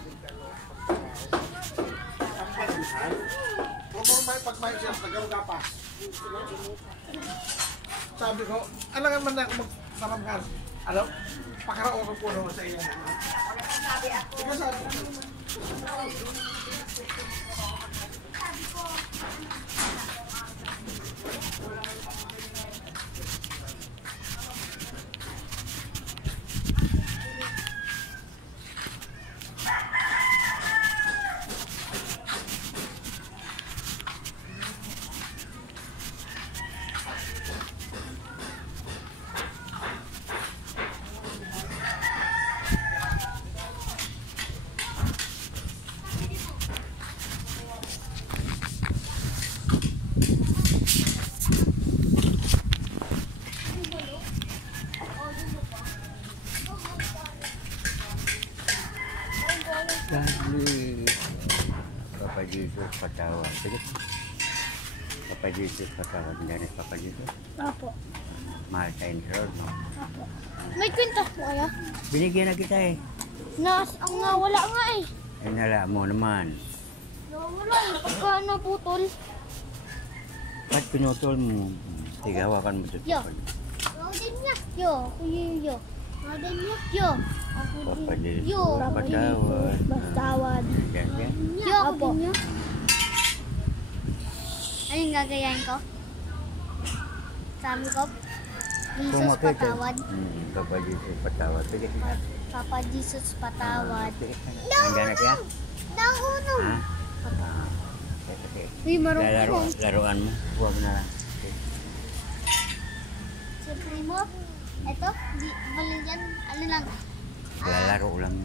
din kayo. Kung pag may siya, nagaw ka pa. Sabi ko, alam naman na kung magsaramkan. Alam, pakarao ko po naman sa iyo. Ikaw sabi ko. Papa Jesus patawad. Sige. Papa Jesus patawad. Ganit Papa Jesus. Apo. Mahal tayo ni Lord, no? Apo. May kwintas po kaya? Binigyan na kita eh. Ang nga, wala nga eh. Ay nala mo naman. Wala eh. Pagka naputol. Ba't pinutol mo? Sige, hawakan mo ito. Yo. Rodin niya. Yo. Kuya yo. Rodin niya. Yo. Papa Jesus Yo. patawad. Patawad. Yan, yan. Yo. Ako din niya. Anong gagayain ko? Sabi ko, Jesus patawad. Papa Jesus patawad. Sige. Papa Jesus patawad. Nandiyan na siya? Nauno. Ha? Papa. Okay. Uy, marunong. Laruan mo. Huwag na lang. Siyempre mo, eto, balik dyan, ano lang. Lalaro lang.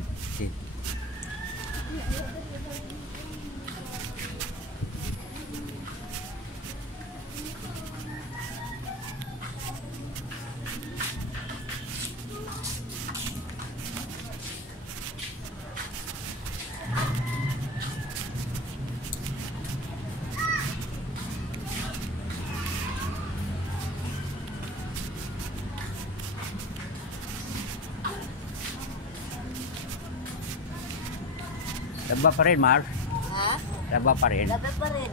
Laba pa rin, Mar? Ha? Laba pa rin. Labi pa rin.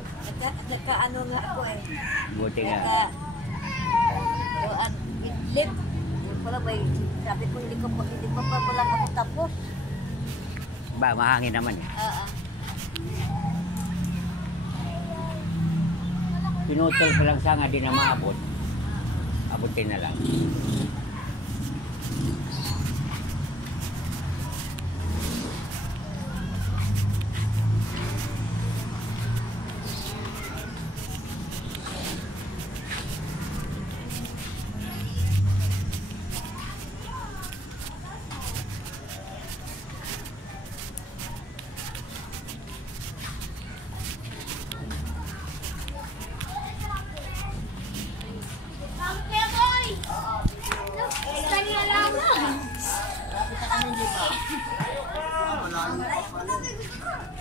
Nagka-ano nga ako eh. Buti nga. Nagka idlip. Yung pala ba, sabi ko hindi pa pala ako tapos. Ba, mahangin naman eh. Pinutol pa lang siya nga di na maabot. Abutin na lang.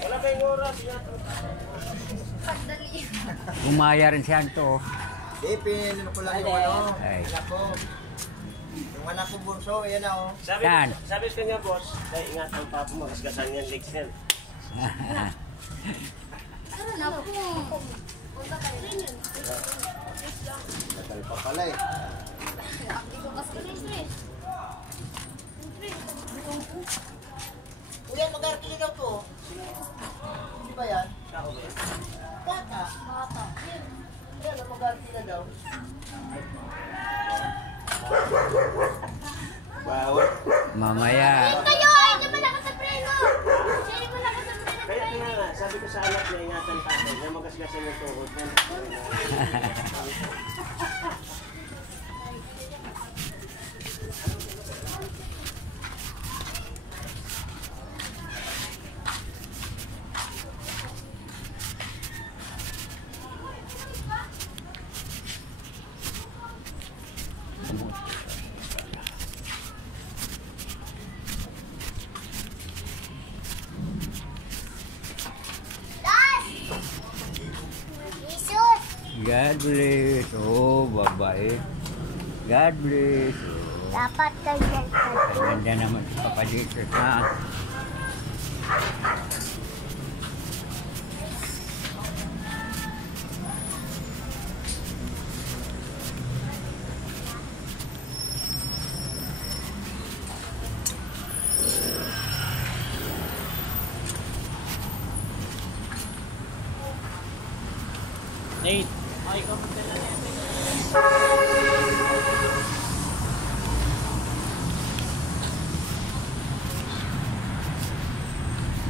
Wala kayong oras. Umaya rin siya ito. Ipin, ko lang yung ano. Ay. Anak ko. Yung anak ko bunso, yan na oh. Sabi ko nga boss, dahil ingatan pa po makasgasan yung legs niyan. Natal pa pala eh. Kuya, mag-artili daw to. Di ba yan? Bata. Bata. Yan, mag-artili daw. Bawal. Mamaya. Kayo, hindi pa lang sa preno. Hindi pa lang sa preno. Kaya nga, sabi ko sa anak niya, ingatan pa rin, na magasgasan yung tuhod. God bless. Oh, babae. God bless. Oh. Dapat kayo. Ganda naman si Papa Jesus, ha? Nate. Ay, kamusta na yan?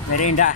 Merinda.